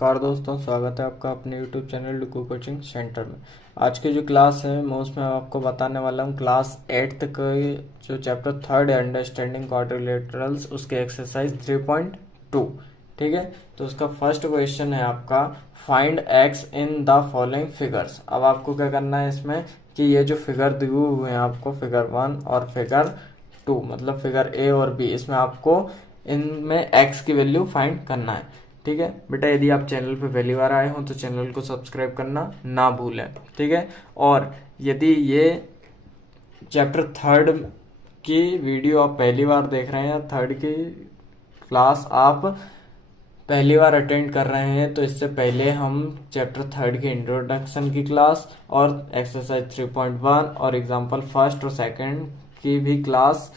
नमस्कार दोस्तों, स्वागत है आपका अपने यूट्यूब चैनल डुकू कोचिंग सेंटर में। आज की जो क्लास है मैं उसमें आपको बताने वाला हूँ क्लास 8th के जो चैप्टर 3 है अंडरस्टैंडिंग क्वाड्रिलेटरल्स, उसके एक्सरसाइज 3.2। ठीक है, तो उसका फर्स्ट क्वेश्चन है आपका find x in the following figures. अब आपको क्या करना है इसमें कि ये जो फिगर दिए हुए हैं आपको, फिगर 1 और फिगर 2 मतलब फिगर ए और बी, इसमें आपको इनमें एक्स की वैल्यू फाइंड करना है। ठीक है बेटा, यदि आप चैनल पे पहली बार आए हो तो चैनल को सब्सक्राइब करना ना भूलें। ठीक है, और यदि ये चैप्टर 3 की वीडियो आप पहली बार देख रहे हैं, 3 की क्लास आप पहली बार अटेंड कर रहे हैं, तो इससे पहले हम चैप्टर 3 की इंट्रोडक्शन की क्लास और एक्सरसाइज 3.1 और एग्जाम्पल फर्स्ट और सेकंड की भी क्लास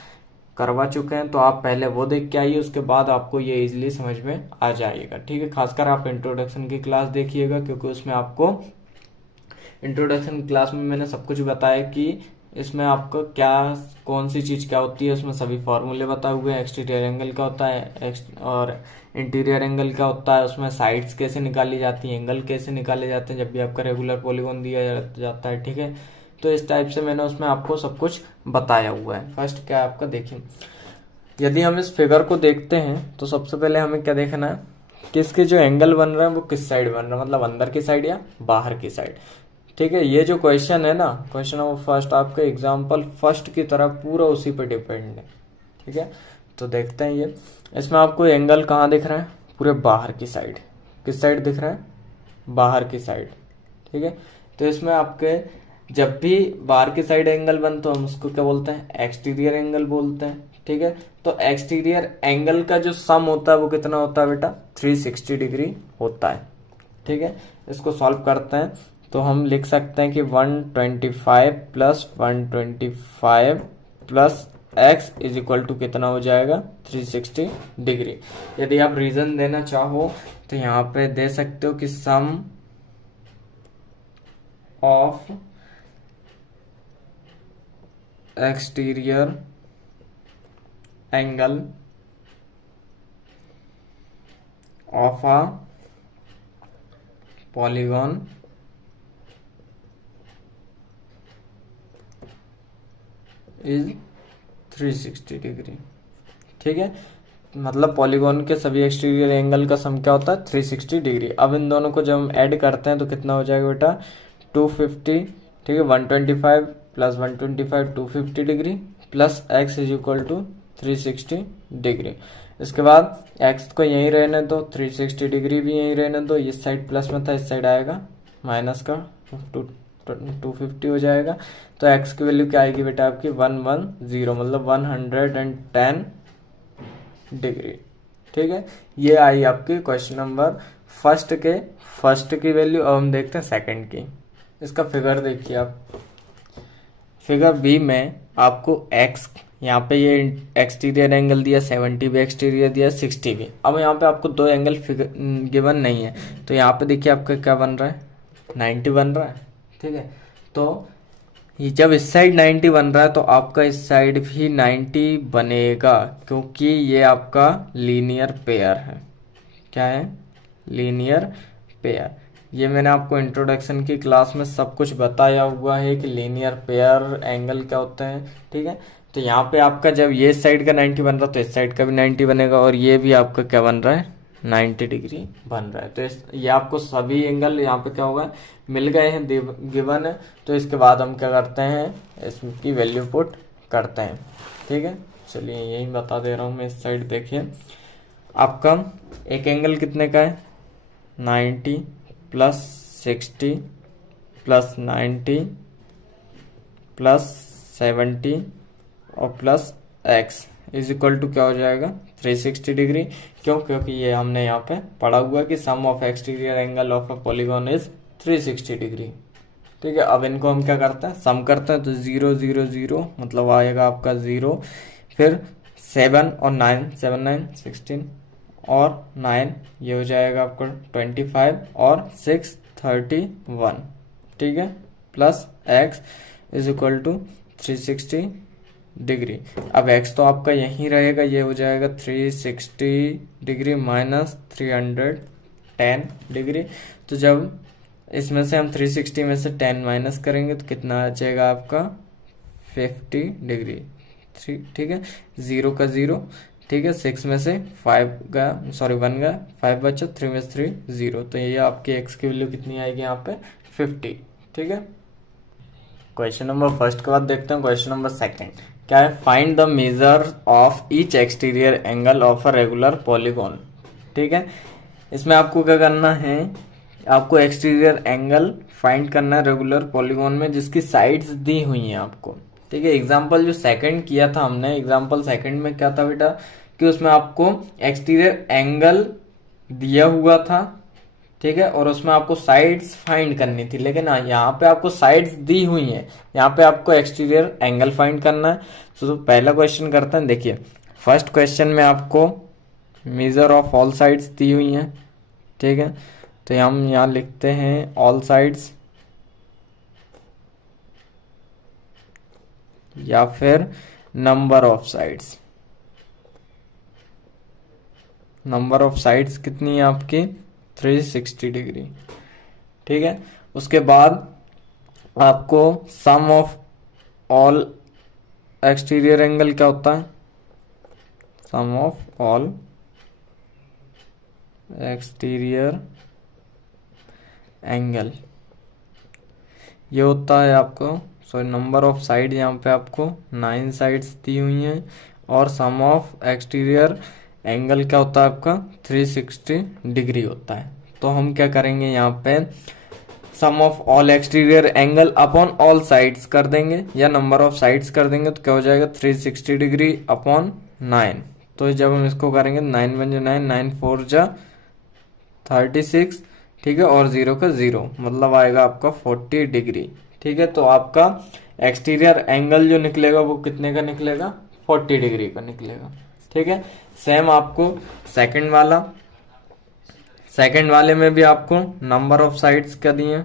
करवा चुके हैं। तो आप पहले वो देख के आइए, उसके बाद आपको ये इजीली समझ में आ जाएगा। ठीक है, खासकर आप इंट्रोडक्शन की क्लास देखिएगा, क्योंकि उसमें आपको इंट्रोडक्शन क्लास में मैंने सब कुछ बताया कि इसमें आपको क्या कौन सी चीज़ क्या होती है। उसमें सभी फॉर्मूले बताए हुए हैं, एक्सटीरियर एंगल क्या होता है और इंटीरियर एंगल क्या होता है, उसमें साइड्स कैसे निकाली जाती हैं, एंगल कैसे निकाले जाते हैं जब भी आपका रेगुलर पॉलीगॉन दिया जाता है। ठीक है, तो इस टाइप से मैंने उसमें आपको सब कुछ बताया हुआ है। फर्स्ट क्या है आपका, देखिए यदि हम इस फिगर को देखते हैं तो सबसे पहले हमें क्या देखना है कि इसके जो एंगल बन रहे हैं वो किस साइड बन रहा है, मतलब अंदर की साइड या बाहर की साइड। ठीक है, ये जो क्वेश्चन है ना, क्वेश्चन नंबर फर्स्ट आपके एग्जाम्पल फर्स्ट की तरह पूरा उसी पे डिपेंड है। ठीक है, तो देखते हैं ये इसमें आपको एंगल कहाँ दिख रहा है, पूरे बाहर की साइड। किस साइड दिख रहा है, बाहर की साइड। ठीक है, तो इसमें आपके जब भी बाहर की साइड एंगल बनता है हम उसको क्या बोलते हैं, एक्सटीरियर एंगल बोलते हैं। ठीक है, तो एक्सटीरियर एंगल का जो सम होता है वो कितना होता है बेटा, 360 डिग्री होता है। ठीक है, इसको सॉल्व करते हैं तो हम लिख सकते हैं कि 125 plus 125 plus X is equal to कितना हो जाएगा, 360 डिग्री। यदि आप रीजन देना चाहो तो यहाँ पे दे सकते हो कि sum of exterior angle of a polygon is 360 degree. ठीक है, मतलब पॉलीगॉन के सभी एक्सटीरियर एंगल का सम क्या होता है, 360 डिग्री। अब इन दोनों को जब हम ऐड करते हैं तो कितना हो जाएगा बेटा, 250। ठीक है, 125 plus 125 250 degree plus X is equal to 360 degree. इसके बाद एक्स को यहीं रहने दो, 360 डिग्री भी यहीं रहने दो। इस साइड प्लस में था, इस साइड आएगा माइनस का, 250 हो जाएगा। तो एक्स की वैल्यू क्या आएगी बेटा आपकी, 110 मतलब 110 डिग्री। ठीक है, ये आई आपकी क्वेश्चन नंबर फर्स्ट की वैल्यू। अब हम देखते हैं सेकंड की। इसका फिगर देखिए आप, फिगर बी में आपको एक्स, यहाँ पे ये एक्सटीरियर एंगल दिया 70 भी, एक्सटीरियर दिया 60 भी। अब यहाँ पे आपको दो एंगल गिवन नहीं है, तो यहाँ पे देखिए आपका क्या बन रहा है, 90 बन रहा है। ठीक है, तो ये जब इस साइड 90 बन रहा है तो आपका इस साइड भी 90 बनेगा, क्योंकि ये आपका लीनियर पेयर है। क्या है, लीनियर पेयर। ये मैंने आपको इंट्रोडक्शन की क्लास में सब कुछ बताया हुआ है कि लीनियर पेयर एंगल क्या होते हैं। ठीक है, तो यहाँ पे आपका जब ये साइड का 90 बन रहा है तो इस साइड का भी 90 बनेगा, और ये भी आपका क्या बन रहा है, 90 डिग्री बन रहा है। तो ये आपको सभी एंगल यहाँ पे क्या होगा, मिल गए हैं, गिवन है। तो इसके बाद हम क्या करते हैं, इसकी वैल्यू पुट करते हैं। ठीक है, चलिए यही बता दे रहा हूँ मैं। इस साइड देखिए आपका एक एंगल कितने का है, 90 प्लस 60 प्लस 90 प्लस 70 और plus X is equal to क्या हो जाएगा, 360 डिग्री। क्यों, क्योंकि ये हमने यहाँ पे पढ़ा हुआ है कि sum of exterior angle of a polygon is 360 degree. ठीक है, अब इनको हम क्या करते हैं, सम करते हैं। तो 0 0 0 मतलब आएगा आपका 0, फिर 7 और 9, 7 9 16 और 9 ये हो जाएगा आपका 25 और 6 31। ठीक है, plus X is equal to 360 degree. अब x तो आपका यहीं रहेगा, ये हो जाएगा 360 डिग्री माइनस 300 10 डिग्री। तो जब इसमें से हम 360 में से 10 माइनस करेंगे तो कितना बचेगा आपका 50 डिग्री। ठीक है, 0 का 0, ठीक है, 6 में से 5 का 1 का 5 बचा, 3 में से 3 0, तो ये आपकी x की वैल्यू कितनी आएगी यहाँ पे 50। ठीक है, क्वेश्चन नंबर फर्स्ट के बाद देखते हैं क्वेश्चन नंबर सेकंड क्या है। Find the measure of each exterior angle of a regular polygon. ठीक है, इसमें आपको क्या करना है, आपको एक्सटीरियर एंगल फाइंड करना है रेगुलर पॉलीगॉन में जिसकी साइड्स दी हुई हैं आपको। ठीक है, एग्जाम्पल जो सेकंड किया था हमने, एग्जाम्पल सेकंड में क्या था बेटा कि उसमें आपको एक्सटीरियर एंगल दिया हुआ था, ठीक है, और उसमें आपको साइड्स फाइंड करनी थी, लेकिन यहाँ पे आपको साइड्स दी हुई हैं, यहाँ पे आपको एक्सटीरियर एंगल फाइंड करना है। तो पहला क्वेश्चन करते हैं। देखिए फर्स्ट क्वेश्चन में आपको मेजर ऑफ ऑल साइड्स दी हुई हैं, ठीक है, तो हम यहाँ लिखते हैं ऑल साइड्स या फिर number of sides. Number of sides कितनी है आपकी 360 डिग्री। ठीक है, उसके बाद आपको सम ऑफ ऑल एक्सटीरियर एंगल क्या होता है, सम ऑफ ऑल एक्सटीरियर एंगल ये होता है आपको, सॉरी नंबर ऑफ साइड यहाँ पे आपको 9 साइड्स दी हुई हैं, और सम ऑफ एक्सटीरियर एंगल क्या होता है आपका 360 डिग्री होता है। तो हम क्या करेंगे यहाँ पे sum of all exterior angle upon all sides कर देंगे या नंबर ऑफ साइड्स कर देंगे, तो क्या हो जाएगा 360 डिग्री अपॉन 9। तो जब हम इसको करेंगे 9 बन जाए 9, 9 4 जा 36, ठीक है, और 0 का 0 मतलब आएगा आपका 40 डिग्री। ठीक है, तो आपका एक्सटीरियर एंगल जो निकलेगा वो कितने का निकलेगा 40 डिग्री का निकलेगा। ठीक है, सेम आपको सेकंड वाले में भी आपको नंबर ऑफ साइड्स क्या दिए,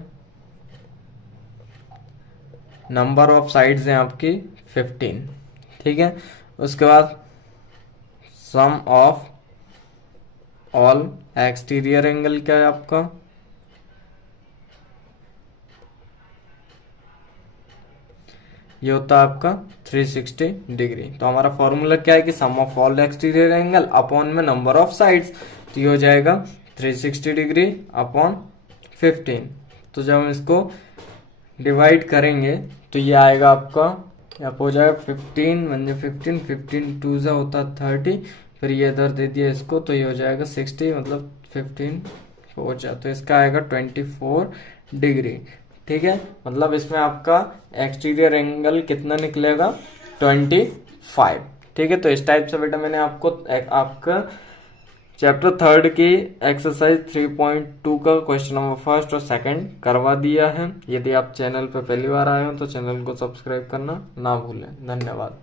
नंबर ऑफ साइड्स हैं आपकी 15। ठीक है, उसके बाद सम ऑफ ऑल एक्सटीरियर एंगल क्या है आपका, ये होता है आपका 360 डिग्री। तो हमारा फॉर्मूला क्या है कि sum of all exterior angle upon में नंबर ऑफ साइड्स, तो ये हो जाएगा 360 डिग्री अपॉन 15। तो जब हम इसको डिवाइड करेंगे तो ये आएगा आपका, यहाँ हो जाएगा 15 बन जाए 15, 15 2 जा होता 30, फिर ये इधर दे दिया इसको, तो ये हो जाएगा 60 मतलब 15 4 जा, तो इसका आएगा 24 डिग्री। ठीक है, मतलब इसमें आपका एक्सटीरियर एंगल कितना निकलेगा 25। ठीक है, तो इस टाइप से बेटा मैंने आपको आपका चैप्टर 3 की एक्सरसाइज 3.2 का क्वेश्चन नंबर फर्स्ट और सेकंड करवा दिया है। यदि आप चैनल पर पहली बार आए हो तो चैनल को सब्सक्राइब करना ना भूलें। धन्यवाद।